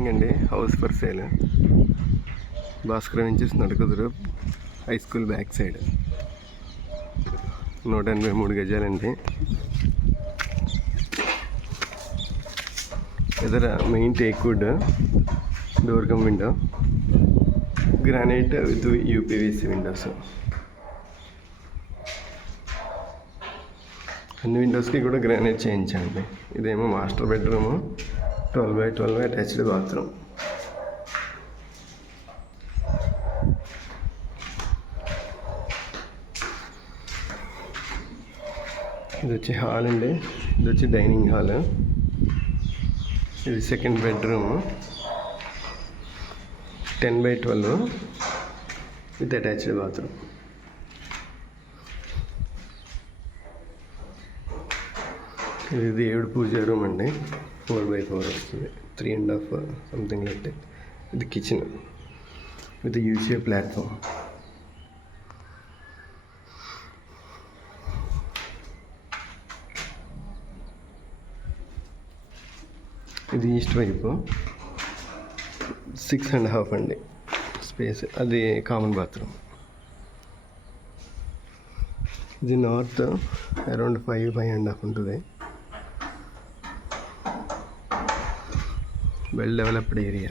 బిల్డింగ్ అండి, house for sale. Bhaskar ఇంచెస్ Nadakuduru high school back side. 183 గజాలండి. ఎదర main teak wood, door come window, granite with UPVC Windows. అన్ని విండోస్కి కూడా గ్రానైట్ చేయించండి. ఇదేమో master bedroom, 12x12 attached bathroom. ఇది వచ్చి హాల్ అండి, ఇది వచ్చి డైనింగ్ హాల్. ఇది second bedroom, 10x12 with attached bathroom. ఇది దేవుడు పూజ రూమ్ అండి, 4x4 వస్తుంది, 3.5 సంథింగ్ లైక్ దట్. ఇది కిచెన్ విత్ యూసీ ప్లాట్ఫామ్. ఇది ఈస్ట్ వైపు 6.5 అండి స్పేస్, అది కామన్ బాత్రూమ్. ఇది నార్త్, అరౌండ్ 5.5 ఉంటుంది. Well developed area.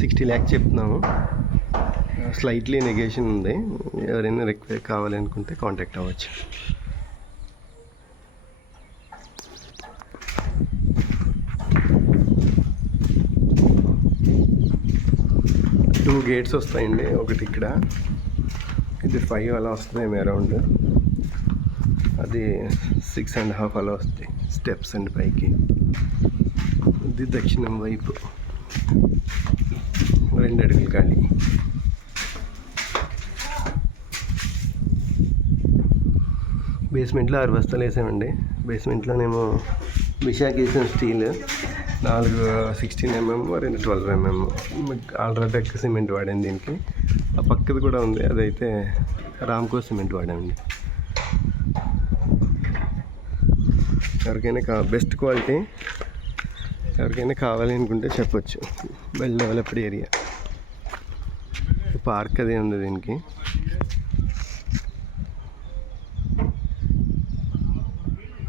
60 lakhs చెప్తున్నాము, స్లైట్లీ నెగేషన్ ఉంది. ఎవరైనా రిక్వైర్ కావాలి అనుకుంటే కాంటాక్ట్ అవ్వచ్చు. టూ గేట్స్ వస్తాయండి, ఒకటి ఇక్కడ, ఇది 5 అలా వస్తుంది అరౌండ్, అది 6.5 అలా వస్తాయి స్టెప్స్ అండి పైకి. ఇది దక్షిణం వైపు 2 అడుగులు ఖాళీ. బేస్మెంట్లో 6 బస్తాలు వేసామండి. బేస్మెంట్లోనేమో విశాఖ వేసిన స్టీల్ 4 16mm, 2 12mm. అల్ట్రాటెక్ సిమెంట్ వాడాను దీనికి. ఆ పక్కది కూడా ఉంది, అదైతే రామ్కో సిమెంట్ వాడామండి. ఎవరికైనా బెస్ట్ క్వాలిటీ, ఎవరికైనా కావాలి అనుకుంటే చెప్పొచ్చు. Well developed area. పార్క్ అది ఉంది దీనికి.